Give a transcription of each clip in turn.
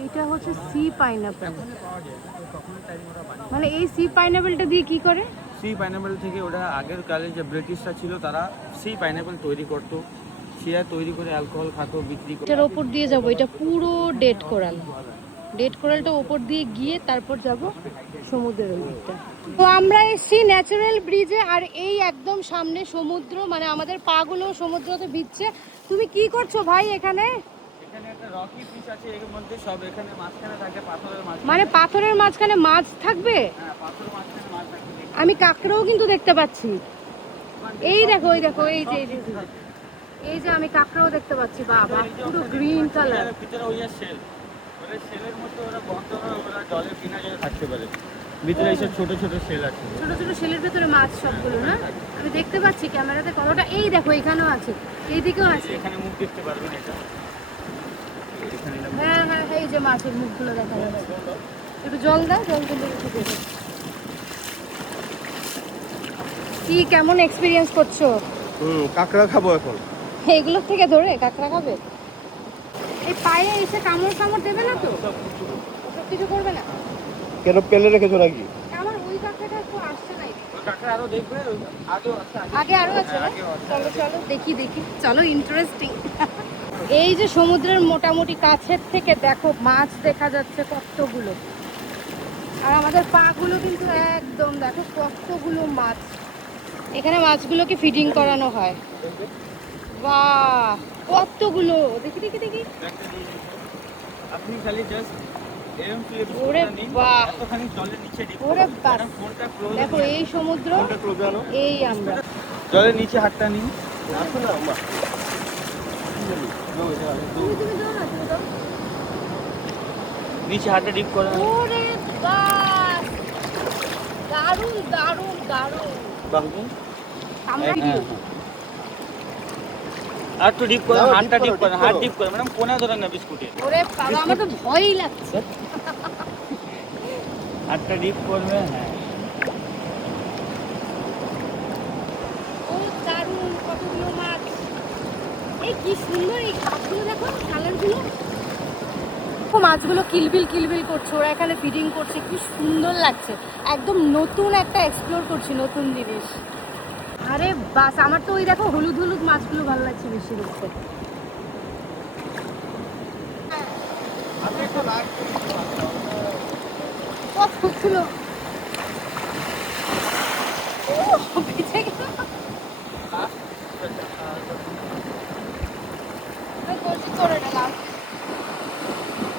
এইটা হচ্ছে C pineapple. মানে এই সি পাইনাপেলটা দিয়ে কি করে? সি পাইনাপেল থেকে ওটা আগের কালে যে ব্রিটিশরা ছিল তারা সি পাইনাপেল তৈরি করতো, সিরা তৈরি করে অ্যালকোহল খাতো, বিক্রি করতো। এটার ওপর দিয়ে যাব, এটা পুরো ডেড কোরাল। ডেড কোরালটা ওপর দিয়ে গিয়ে তারপর যাব সমুদ্রের ওই দিকটা। তো আমরা এসছি ন্যাচারাল ব্রিজে, আর এই একদম সামনে সমুদ্র, মানে আমাদের পাগুলো সমুদ্রতে ভিজছে। তুমি কি করছো ভাই এখানে? এখানে একটা রকি ফিশ আছে, এর মধ্যে সব এখানে মাঝখানে থাকে পাথরের মাঝখানে। মানে পাথরের মাঝখানে মাছ থাকবে? হ্যাঁ, পাথরের মাঝখানে মাছ থাকে। আমি কাঁকড়াও কিন্তু দেখতে পাচ্ছি। এই দেখো, এই দেখো, এই যে এই যে আমি কাঁকড়াও দেখতে পাচ্ছি। বাবা, পুরো গ্রিন কালার। ভিতরে ওই শেল, ওরা শেলের মধ্যে ওরা বন্ধ হয়, ওরা জলের বিনা জলে থাকতে পারে। ভিতরে এইসব ছোট ছোট শেল আছে, ছোট ছোট শেলের ভেতরে মাছ সবগুলো না? আমি দেখতে পাচ্ছি ক্যামেরাতে কতটা। এই দেখো এখানেও আছে, এইদিকেও আছে। এখানে মুখ দেখতে পারবেন এটা। হ্যাঁ হ্যাঁ, এই যে মাছের মুখগুলো দেখা যাচ্ছে। একটু জল দাও, জল দিলে একটু দেবে। কি কেমন এক্সপিরিয়েন্স করছো? কাঁকড়া খাবো এখন। এগুলো থেকে ধরে কাঁকড়া খাবে? এই পায়ে এসে কামড় কামড় দেবে না তো? ওসব কিছু করবে না? কেন পেলে রেখেছো নাকি? আমার ওই কাঁকড়াটা তো আসছে না। কাঁকড়া আরো দেখবে, আগেও আছে। আগে আরো আছে না? চলো চলো দেখি দেখি, চলো, ইন্টারেস্টিং। এই যে সমুদ্রের মোটামুটি কাছের থেকে দেখো মাছ দেখা যাচ্ছে কতগুলো, আর আমাদের পাগুলো কিন্তু একদম দেখো কতগুলো মাছ। এখানে মাছগুলোকে ফিডিং করানো হয়। বাহ, কতগুলো! দেখি দেখি দেখি। আপনি খালি জাস্ট এরকম ফ্লিপ ওরে নিন, বাহ, এতখানি জলের নিচে ডিপ ওরে করুন। বাহ, ফোনটা ক্লোজ, দেখো এই সমুদ্র, ফোনটা ক্লোজ আনো। এই আমরা। জলের নিচে হাতটা নিন। আসো না মা। তুমি দাও না, তুমি দাও। নিচে হাতটা ডিপ করেন। ওরে বাহ, দারুণ দারুণ দারুণ। বাহুন আমরা ভিডিও। আর তো ডিপ করেন, দাও, হাতটা ডিপ ডিপ করো, করেন, ডিপ হাত করো। ডিপ করেন ম্যাডাম, কোনা ধরেন না বিস্কুটে। ওরে বাবা, আমার তো ভয়ই লাগছে। হাতটা ডিপ করবে, হ্যাঁ। ও দারুণ, কতগুলো মাছ। এই কি সুন্দর এই কাপগুলো, দেখো কালারগুলো। মাছগুলো কিলবিল কিলবিল করছে, ওরা এখানে ফিডিং করছে, কি সুন্দর লাগছে। একদম নতুন একটা এক্সপ্লোর করছি, নতুন জিনিস। আরে বাস, আমার তো ওই দেখো হলুদ হলুদ মাছগুলো ভালো লাগছে বেশি দেখতে। কতগুলো বেঁচে গেল। করে নিলাম।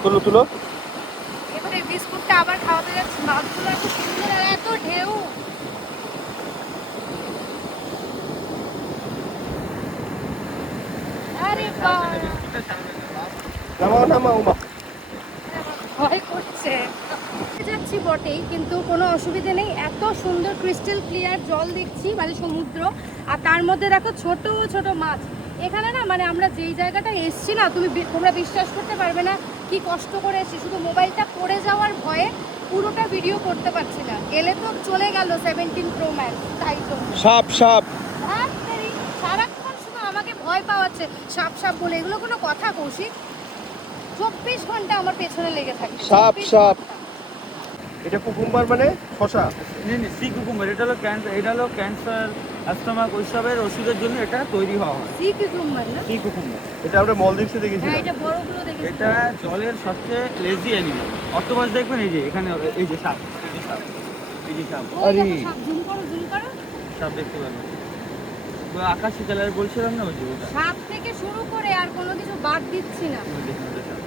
তুলো তুলো। এবারে বিস্কুটটা আবার খাওয়াতে যাচ্ছি। মাছগুলো এত সুন্দর আর এত ঢেউ। আরে বাহ, নামাও নামাও মা। ভয় করছে। যাচ্ছি বটেই, কিন্তু কোনো অসুবিধে নেই। এত সুন্দর ক্রিস্টাল ক্লিয়ার জল দেখছি, মানে সমুদ্র, আর তার মধ্যে দেখো ছোট ছোট মাছ। এখানে না, মানে আমরা যেই জায়গাটা এসছি না, তোমরা বিশ্বাস করতে পারবে না কি কষ্ট করে এসছি। শুধু মোবাইলটা পড়ে যাওয়ার ভয়ে পুরোটা ভিডিও করতে পারছি না। এলে তো চলে গেল 17 Pro Max, তাই জন্য। সাপ সাপ। সারাক্ষণ শুধু আমাকে ভয় পাওয়াচ্ছে সাপ সাপ বলে। এগুলো কোনো কথা কৌশিক? 24 ঘন্টা আমার পেছনে লেগে থাকে। সাপ 24 সাপ। ঘন্টা। এটা কুকুম্বার মানে শশা। নেই নেই, সি কুকুম্বার, এটা হলো ক্যান্সার, এটা হলো ক্যান্সার, অ্যাস্টমাক, ওইসবের ওষুধের জন্য এটা তৈরি হওয়া হয়। সি কুকুম্বার না? সি কুকুম্বার, এটা আমরা মলদ্বীপে হ্যাঁ, দেখেছিলাম। এটা বড়গুলো দেখেছি। এটা জলের সবচেয়ে লেজি অ্যানিমাল। অক্টোপাস দেখবেন, এই যে এখানে, এই যে সাপ, এই যে সাপ, এই যে সাপ, ওই দেখো সাপ, জুম করো জুম করো। সাপ দেখতে পারবেন। তো আকাশি কালার বলছিলাম না, ওই যে ওটা। সাপ থেকে শুরু করে আর কোনো কিছু বাদ দিচ্ছি না। ওই দেখুন, ওটা সাপ।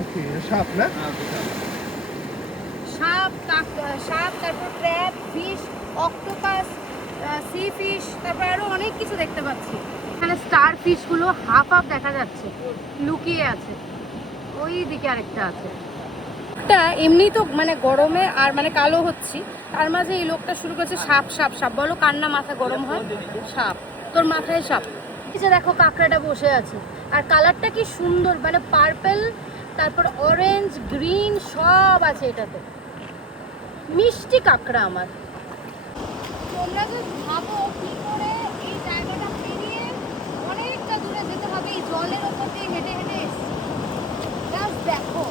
ওকে, এটা সাপ না? হ্যাঁ, ওটা সাপ। সাপ, তারপর crab, fish, octopus, C fish, তারপর আরো অনেক কিছু দেখতে পাচ্ছি। এখানে স্টার ফিশগুলো হাফ হাফ দেখা যাচ্ছে, লুকিয়ে আছে। ওই দিকে আরেকটা আছে। একটা এমনি তো মানে গরমে আর মানে কালো হচ্ছি, তার মাঝে এই লোকটা শুরু করেছে সাপ সাপ সাপ। বলো কার না মাথা গরম হয়? সাপ। তোর মাথায় সাপ। এই যে দেখো কাঁকড়াটা বসে আছে, আর কালারটা কি সুন্দর, মানে পার্পল, তারপর অরেঞ্জ, গ্রিন সব আছে এটাতে। মিষ্টি কাঁকড়া আমার। তোমরা যে ভাবো কি করে এই জায়গাটা পেরিয়ে অনেকটা দূরে যেতে হবে, এই জলের ওপর দিয়ে হেঁটে হেঁটে এসছি। জাস্ট দেখো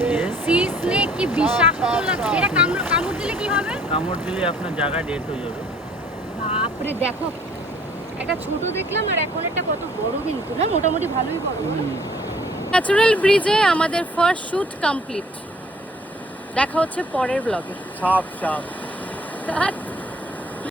দিয়ে। সি স্নেক কি বিষাক্ত লাগছে, এটা কামড় দিলে কি হবে? কামড় দিলে আপনার জায়গা ডেট হয়ে যাবে। বাপরে দেখো, একটা ছোট দেখলাম আর এখন একটা কত বড়, কিন্তু না মোটামুটি ভালোই বড়। ন্যাচারাল ব্রিজে আমাদের ফার্স্ট শুট কমপ্লিট। দেখা হচ্ছে পরের ব্লগে। সাপ